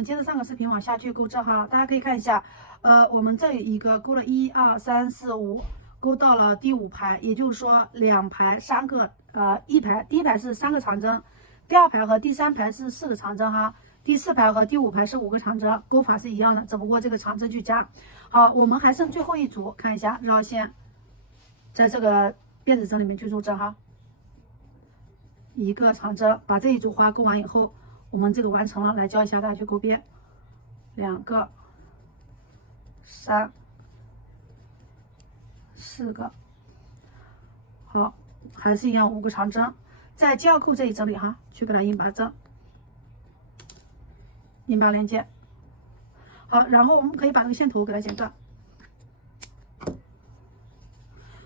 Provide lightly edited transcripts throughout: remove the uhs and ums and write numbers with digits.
们接着上个视频往下去钩针哈，大家可以看一下，我们这一个钩了1、2、3、4、5，钩到了第5排，也就是说2排3个，一排第一排是3个长针，第2排和第3排是4个长针哈，第4排和第5排是5个长针，钩法是一样的，只不过这个长针去加。好，我们还剩最后一组，看一下绕线，在这个辫子针里面去入针哈，一个长针，把这一组花钩完以后。我们这个完成了，来教一下大家去钩边，2个、3、4个，好，还是一样5个长针，在接袄扣这一针里哈，去给它引拔针，引拔连接，好，然后我们可以把这个线头给它剪断。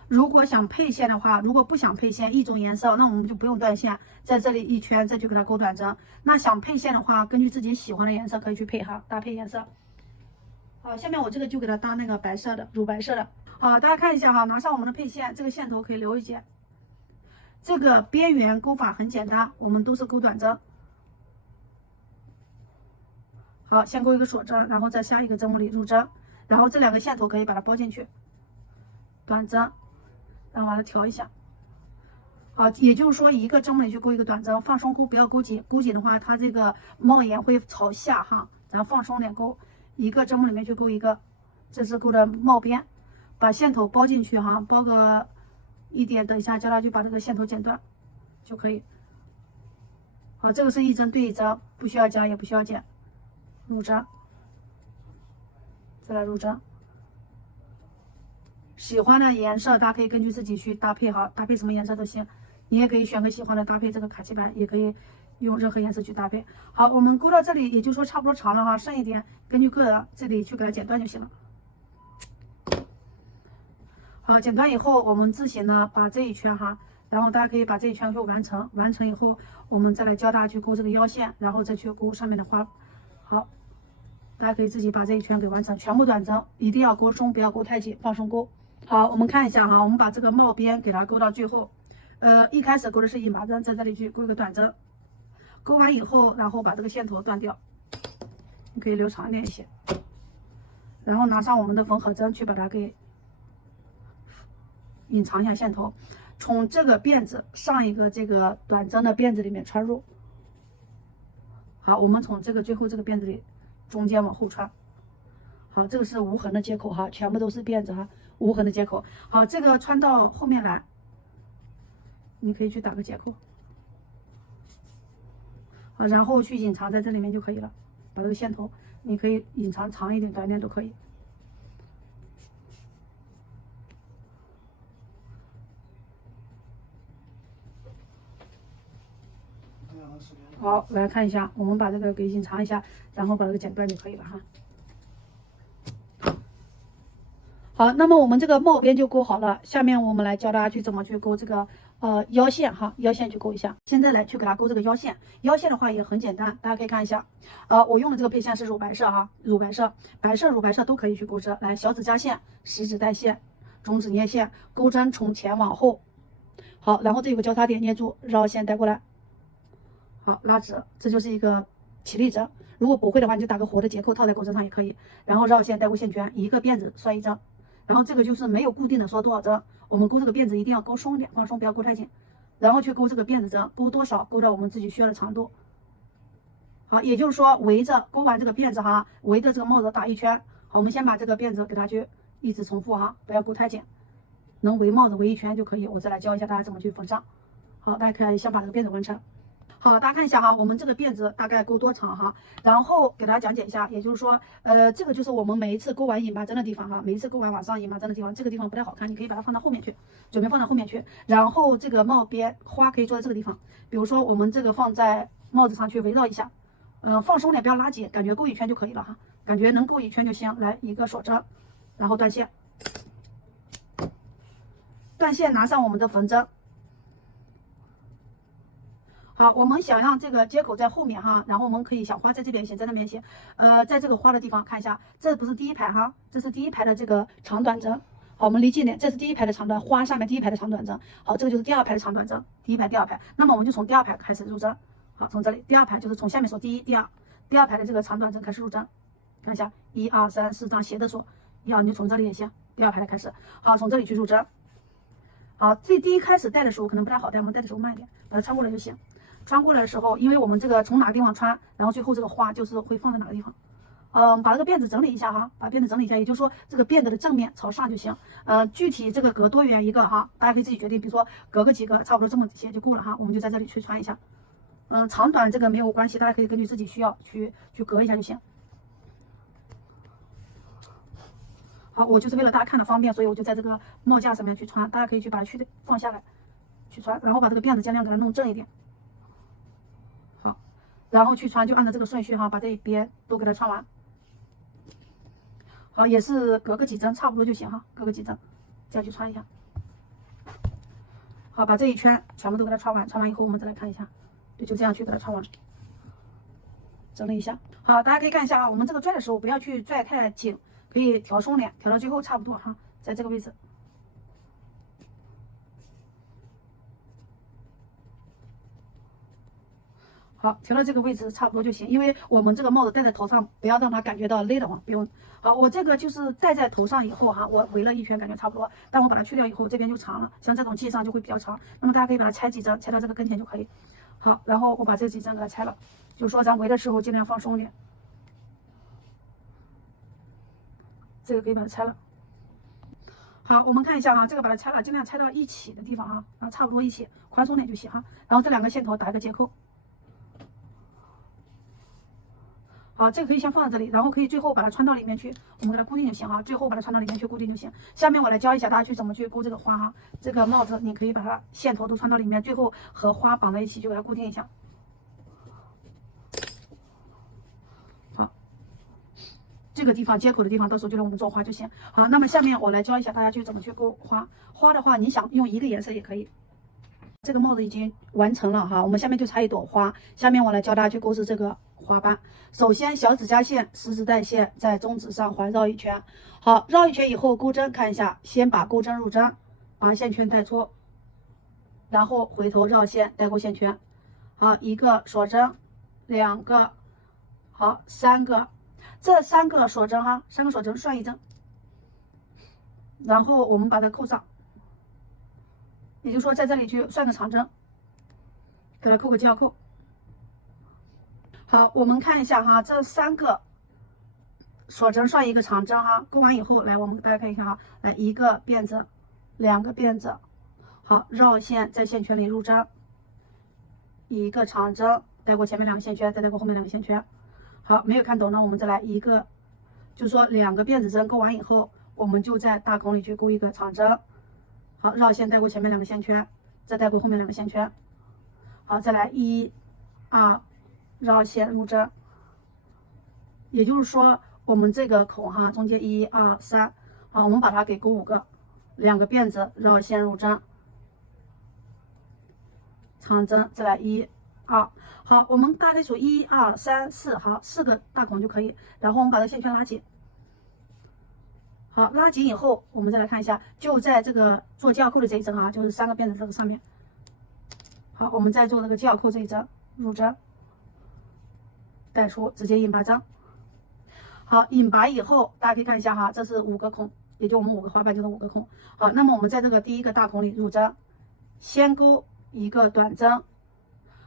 如果想配线的话，如果不想配线一种颜色，那我们就不用断线，在这里一圈再去给它钩短针。那想配线的话，根据自己喜欢的颜色可以去配哈，搭配颜色。好，下面我这个就给它搭那个白色的，乳白色的。好，大家看一下哈，拿上我们的配线，这个线头可以留一截。这个边缘钩法很简单，我们都是钩短针。好，先钩一个锁针，然后在下一个针目里入针，然后这2个线头可以把它包进去，短针。然后把它调一下，好，也就是说一个针目里去钩一个短针，放松钩，不要钩紧，钩紧的话它这个帽檐会朝下哈，咱放松点钩，一个针目里面去钩一个，这是钩的帽边，把线头包进去哈，包个1点，等一下叫它去把这个线头剪断就可以。好，这个是一针对一针，不需要加也不需要剪，入针，再来入针。喜欢的颜色大家可以根据自己去搭配哈，搭配什么颜色都行，你也可以选个喜欢的搭配这个卡其白，也可以用任何颜色去搭配。好，我们钩到这里也就是说差不多长了哈，剩一点根据个人这里去给它剪断就行了。好，剪断以后我们自行呢把这一圈哈，然后大家可以把这一圈去完成，完成以后我们再来教大家去钩这个腰线，然后再去钩上面的花。好，大家可以自己把这一圈给完成，全部短针，一定要钩松，不要钩太紧，放松钩。好，我们看一下哈，我们把这个帽边给它钩到最后，一开始钩的是引拔针，在这里去钩一个短针，钩完以后，然后把这个线头断掉，你可以留长一点一些，然后拿上我们的缝合针去把它给隐藏一下线头，从这个辫子上一个这个短针的辫子里面穿入。好，我们从这个最后这个辫子里中间往后穿。好，这个是无痕的接口哈，全部都是辫子哈，无痕的接口。好，这个穿到后面来，你可以去打个结扣，好，然后去隐藏在这里面就可以了。把这个线头，你可以隐藏长一点、短一点都可以。好，来看一下，我们把这个给隐藏一下，然后把这个剪断就可以了哈。好，那么我们这个帽边就钩好了，下面我们来教大家去怎么去钩这个腰线哈，腰线去钩一下。现在来去给它钩这个腰线，腰线的话也很简单，大家可以看一下，我用的这个配线是乳白色哈，乳白色、白色、乳白色都可以去钩针。来，小指加线，食指带线，中指捏线，钩针从前往后。好，然后这有个交叉点捏住，绕线带过来。好，拉直，这就是一个起立针。如果不会的话，你就打个活的结扣套在钩针上也可以。然后绕线带过线圈，一个辫子算一针。然后这个就是没有固定的说多少针，我们钩这个辫子一定要钩松一点，放松，不要钩太紧。然后去钩这个辫子针，钩多少，钩到我们自己需要的长度。好，也就是说围着钩完这个辫子哈，围着这个帽子打一圈。好，我们先把这个辫子给它去一直重复哈，不要钩太紧，能围帽子围一圈就可以。我再来教一下大家怎么去缝上。好，大家可以先把这个辫子完成。好，大家看一下哈，我们这个辫子大概钩多长哈，然后给大家讲解一下，也就是说，这个就是我们每一次钩完引拔针的地方哈，每一次钩完往上引拔针的地方，这个地方不太好看，你可以把它放到后面去，准备放到后面去，然后这个帽边花可以做在这个地方，比如说我们这个放在帽子上去围绕一下，放松点，不要拉紧，感觉钩一圈就可以了哈，感觉能钩一圈就行。来一个锁针，然后断线，断线拿上我们的缝针。好，我们想让这个接口在后面哈，然后我们可以小花在这边写，在那边写，在这个花的地方看一下，这不是第一排哈，这是第一排的这个长短针。好，我们离近点，这是第一排的长短，花上面第一排的长短针。好，这个就是第2排的长短针，第1排、第2排。那么我们就从第2排开始入针。好，从这里第2排就是从下面数第1、第2，第二排的这个长短针开始入针，看一下1、2、3、4这样斜的数，你就从这里也行，第二排的开始，好，从这里去入针。好，第一开始带的时候可能不太好带，我们带的时候慢一点，把它穿过来就行。穿过来的时候，因为我们这个从哪个地方穿，然后最后这个花就是会放在哪个地方。把这个辫子整理一下哈，把辫子整理一下，也就是说这个辫子的正面朝上就行。具体这个隔多远一个哈，大家可以自己决定，比如说隔个几个，差不多这么些就够了哈。我们就在这里去穿一下。长短这个没有关系，大家可以根据自己需要去隔一下就行。好，我就是为了大家看的方便，所以我就在这个帽架上面去穿，大家可以去把它放下来去穿，然后把这个辫子尽量给它弄正一点。好，然后去穿就按照这个顺序哈，把这一边都给它穿完。好，也是隔个几针差不多就行哈，隔个几针这样去穿一下。好，把这一圈全部都给它穿完，穿完以后我们再来看一下，对，就这样去给它穿完，整理一下。好，大家可以看一下啊，我们这个拽的时候不要去拽太紧，可以调松点，调到最后差不多哈，在这个位置。好，调到这个位置差不多就行，因为我们这个帽子戴在头上，不要让它感觉到勒得慌，不用。好，我这个就是戴在头上以后哈，我围了一圈，感觉差不多。但我把它去掉以后，这边就长了，像这种系上就会比较长。那么大家可以把它拆几针，拆到这个跟前就可以。好，然后我把这几针给它拆了，就是说咱围的时候尽量放松一点。这个可以把它拆了。好，我们看一下哈，这个把它拆了，尽量拆到一起的地方哈，然后差不多一起，宽松点就行哈。然后这两个线头打一个接扣。好，这个可以先放在这里，然后可以最后把它穿到里面去，我们给它固定就行哈。最后把它穿到里面去固定就行。下面我来教一下大家去怎么去钩这个花哈。这个帽子你可以把它线头都穿到里面，最后和花绑在一起，就给它固定一下。好，这个地方接口的地方，到时候就让我们做花就行。好，那么下面我来教一下大家去怎么去钩花。花的话，你想用一个颜色也可以。这个帽子已经完成了哈，我们下面就插一朵花。下面我来教大家去钩织这个花瓣。首先小指甲线、食指带线在中指上环绕一圈。好，绕一圈以后钩针，看一下，先把钩针入针，把线圈带出，然后回头绕线带过线圈。好，一个锁针，两个，好，三个，这三个锁针哈，三个锁针算一针，然后我们把它扣上。也就是说，在这里去算个长针，给它扣个记号扣。好，我们看一下哈，这三个锁针算一个长针哈。钩完以后，来，我们大家看一下哈，来一个辫子，两个辫子，好，绕线在线圈里入针，一个长针带过前面两个线圈，再带过后面两个线圈。好，没有看懂呢，我们再来一个，就是说两个辫子针钩完以后，我们就在大孔里去钩一个长针。好，绕线带过前面两个线圈，再带过后面两个线圈。好，再来1、2，绕线入针。也就是说，我们这个孔哈，中间1、2、3，好，我们把它给钩5个，两个辫子绕线入针，长针，再来1、2。好，我们大概数1、2、3、4，好，4个大孔就可以。然后我们把这线圈拉紧。好，拉紧以后，我们再来看一下，就在这个做记号扣的这一针啊，就是三个辫子这个上面。好，我们再做这个记号扣这一针，入针，带出，直接引拔针。好，引拔以后，大家可以看一下哈，这是5个孔，也就我们5个花瓣就是5个孔。好，那么我们在这个第一个大孔里入针，先钩一个短针，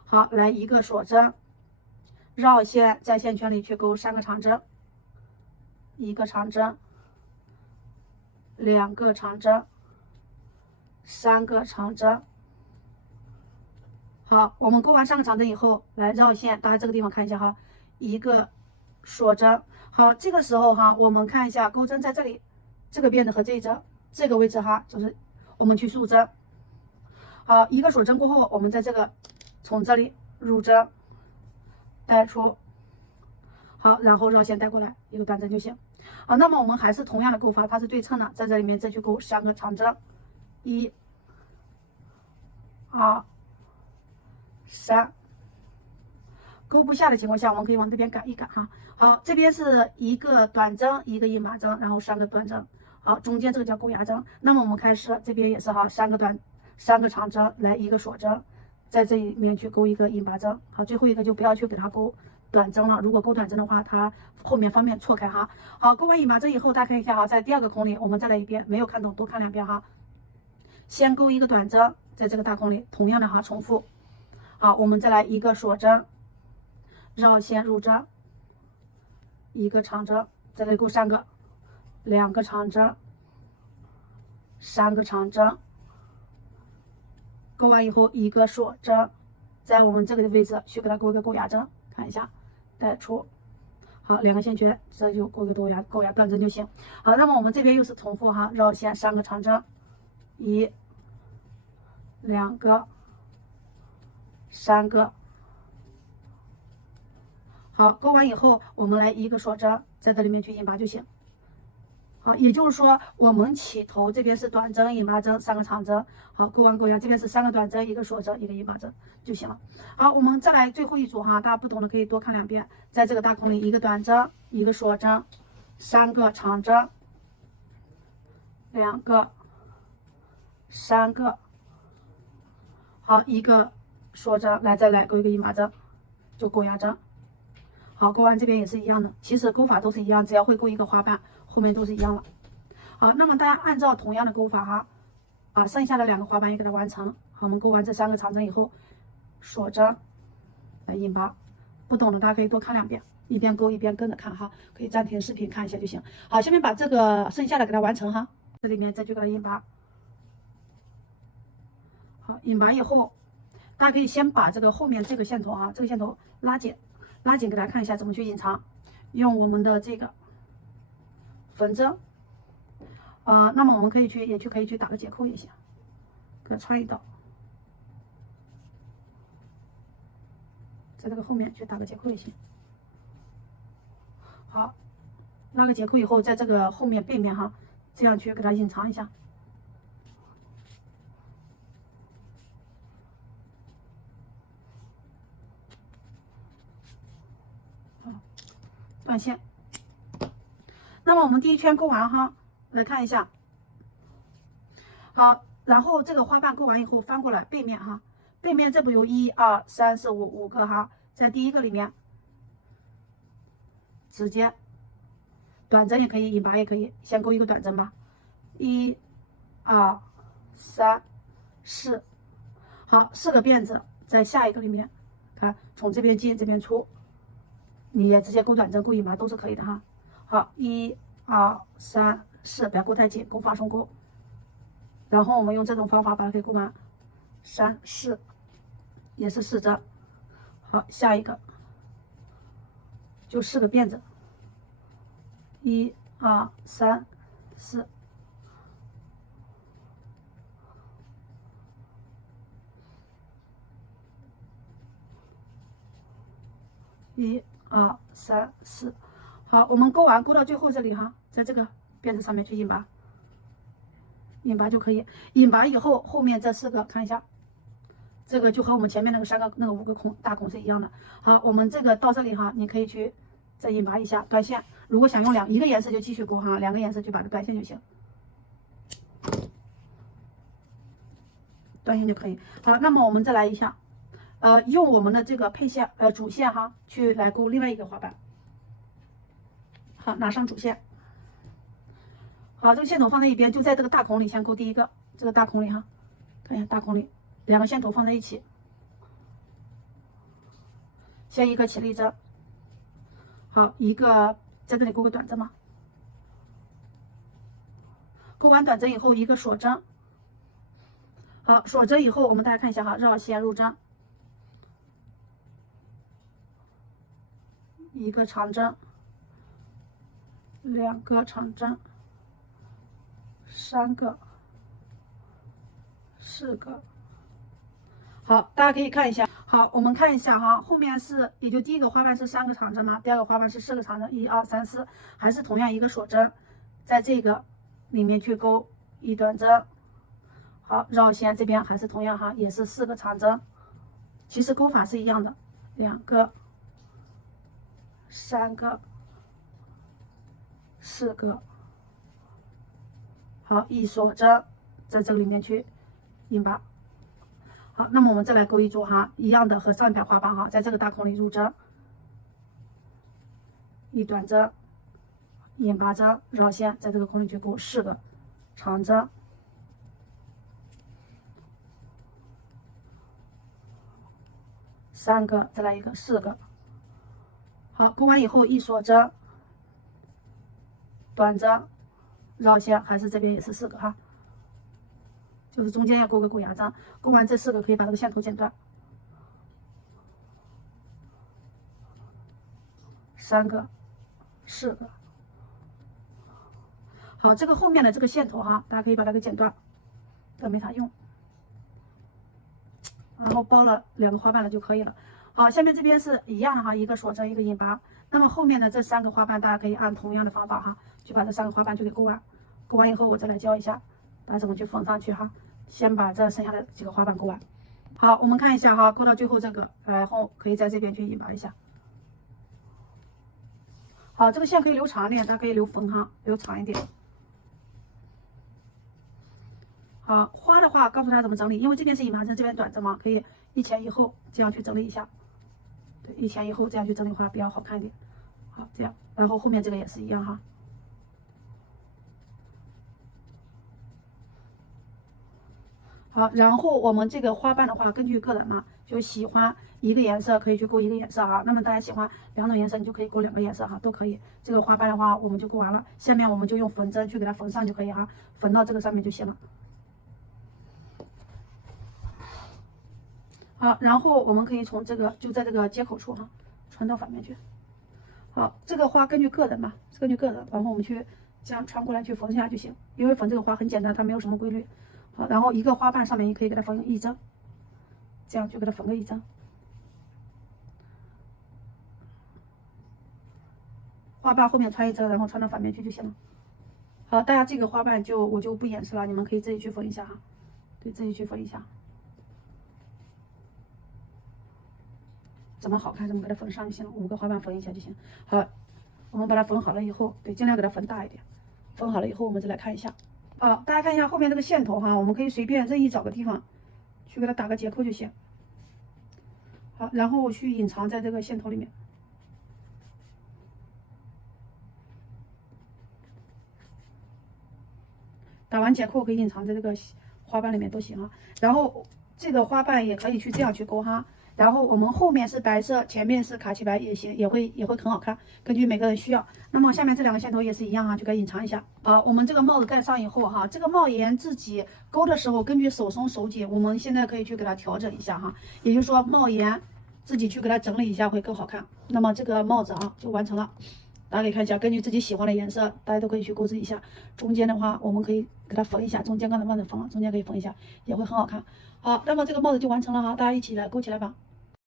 好，来一个锁针，绕线在线圈里去钩3个长针，一个长针。2个长针，3个长针。好，我们钩完3个长针以后，来绕线，大家这个地方看一下哈，一个锁针。好，这个时候哈，我们看一下钩针在这里，这个辫子和这一针这个位置哈，就是我们去束针。好，一个锁针过后，我们在这个从这里入针，带出。好，然后绕线带过来，一个短针就行。好，那么我们还是同样的钩法，它是对称的，在这里面再去钩3个长针，1、2、3。钩不下的情况下，我们可以往这边赶一赶哈。好，这边是一个短针，一个引拔针，然后3个短针。好，中间这个叫钩牙针。那么我们开始，这边也是哈，3个长针，来一个锁针，在这里面去钩一个引拔针。好，最后一个就不要去给它钩短针了。如果钩短针的话，它后面方便错开哈。好，钩完引拔针以后，大家看一下哈，在第二个孔里我们再来一遍，没有看懂多看2遍哈。先钩一个短针，在这个大孔里，同样的哈，重复。好，我们再来一个锁针，绕线入针，一个长针，在这里钩3个，2个长针，3个长针，钩完以后一个锁针，在我们这个的位置去给它钩一个钩牙针，看一下带出。好，2个线圈，这就钩一个钩牙断针就行。好，那么我们这边又是重复哈，绕线3个长针，1、2个、3个。好，钩完以后，我们来一个锁针，在这里面去引拔就行。好，也就是说，我们起头这边是短针、引拔针3个长针。好，钩完钩牙，这边是3个短针、1个锁针、1个引拔针就行了。好，我们再来最后一组哈，大家不懂的可以多看2遍。在这个大孔里，一个短针、1个锁针、3个长针、2个、3个。好，一个锁针，再来钩一个引拔针，就钩牙针。好，钩完这边也是一样的，其实钩法都是一样，只要会钩一个花瓣，后面都是一样了。好，那么大家按照同样的钩法哈，剩下的2个花瓣也给它完成。好，我们钩完这3个长针以后，锁针来引拔。不懂的大家可以多看2遍，一边钩一边跟着看哈，可以暂停视频看一下就行。好，下面把这个剩下的给它完成哈，这里面再去给它引拔。好，引拔以后，大家可以先把这个后面这个线头啊，这个线头拉紧。拉紧给大家看一下怎么去隐藏，用我们的这个缝针，那么我们可以去打个结扣也行，给它穿一道，在这个后面去打个结扣也行。好，拉个结扣以后，在这个后面背面哈，这样去给它隐藏一下。断线。那么我们第一圈钩完哈，来看一下。好，然后这个花瓣钩完以后翻过来背面哈，背面这不有1、2、3、4、5个哈，在第一个里面直接短针也可以，引拔也可以，先钩一个短针吧。1、2、3、4，好，4个辫子在下一个里面，看从这边进这边出。你也直接钩短针、钩引拔都是可以的哈。好，1、2、3、4，不要钩太紧，钩发送钩。然后我们用这种方法把它给钩完，3、4，也是4针。好，下一个就4个辫子，1、2、3、4。1、2、3、4，好，我们钩完钩到最后这里哈，在这个辫子上面去引拔，引拔就可以。引拔以后，后面这4个看一下，这个就和我们前面那个5个大孔是一样的。好，我们这个到这里哈，你可以去再引拔一下断线。如果想用一个颜色就继续钩哈，2个颜色就把它断线就行，断线就可以。好，那么我们再来一下。用我们的这个配线主线哈，去来钩另外一个花瓣。好，拿上主线。好，这个线头放在一边，就在这个大孔里先钩第一个，这个大孔里哈，看一下大孔里2个线头放在一起，先一个起立针，好，一个在这里钩个短针嘛，钩完短针以后一个锁针，好，锁针以后我们大家看一下哈，绕线入针。一个长针，2个长针，3个、4个。好，大家可以看一下。好，我们看一下哈，后面也就第一个花瓣是3个长针嘛，第2个花瓣是4个长针，1、2、3、4，还是同样一个锁针，在这个里面去钩一短针。好，绕线这边还是同样哈，也是4个长针，其实钩法是一样的，2个。3个、4个，好，一锁针在这个里面去引拔。好，那么我们再来钩一组哈，一样的和上一排花瓣哈，在这个大孔里入针，一短针，引拔针，绕线，在这个空里去钩4个长针，3个，再来一个4个。好，钩完以后一锁针，短针，绕线，还是这边也是4个哈，就是中间要钩个狗牙针。钩完这4个可以把这个线头剪断。3个4个。好，这个后面的这个线头哈，大家可以把它给剪断，这没啥用。然后包了2个花瓣了就可以了。好，下面这边是一样的哈，一个锁针，一个引拔。那么后面的这3个花瓣，大家可以按同样的方法哈，去把这3个花瓣就给钩完。钩完以后，我再来教一下大家怎么去缝上去哈。先把这剩下的几个花瓣钩完。好，我们看一下哈，钩到最后这个，然后可以在这边去引拔一下。好，这个线可以留长一点，大家可以留缝哈，留长一点。好，花的话告诉大家怎么整理，因为这边是引拔针，这边短针嘛，可以一前一后这样去整理一下。对，一前一后这样去整理的话比较好看一点。好，这样，然后后面这个也是一样哈。好，然后我们这个花瓣的话，根据个人嘛，就喜欢一个颜色可以去钩一个颜色啊。那么大家喜欢2种颜色，你就可以钩2个颜色哈，都可以。这个花瓣的话，我们就钩完了，下面我们就用缝针去给它缝上就可以哈，缝到这个上面就行了。好，然后我们可以从这个就在这个接口处哈，穿到反面去。好，这个花根据个人嘛，根据个人，然后我们去这样穿过来去缝下就行。因为缝这个花很简单，它没有什么规律。好，然后一个花瓣上面也可以给它缝1针，这样就给它缝个1针。花瓣后面穿1针，然后穿到反面去就行了。好，大家这个花瓣我就不演示了，你们可以自己去缝一下哈，对，自己去缝一下。怎么好看怎么给它缝上就行了，5个花瓣缝一下就行。好，我们把它缝好了以后，对，尽量给它缝大一点。缝好了以后，我们再来看一下。好，大家看一下后面这个线头哈，我们可以随便任意找个地方去给它打个结扣就行。好，然后去隐藏在这个线头里面。打完结扣可以隐藏在这个花瓣里面都行啊。然后这个花瓣也可以去这样去钩哈。然后我们后面是白色，前面是卡其白也行，也会很好看，根据每个人需要。那么下面这2个线头也是一样啊，就给它隐藏一下。好，我们这个帽子盖上以后哈，这个帽檐自己钩的时候，根据手松手紧，我们现在可以去给它调整一下哈。也就是说帽檐自己去给它整理一下会更好看。那么这个帽子啊就完成了。大家可以看一下，根据自己喜欢的颜色，大家都可以去钩织一下。中间的话，我们可以给它缝一下，中间刚才忘了缝了，中间可以缝一下，也会很好看。好，那么这个帽子就完成了哈，大家一起来钩起来吧。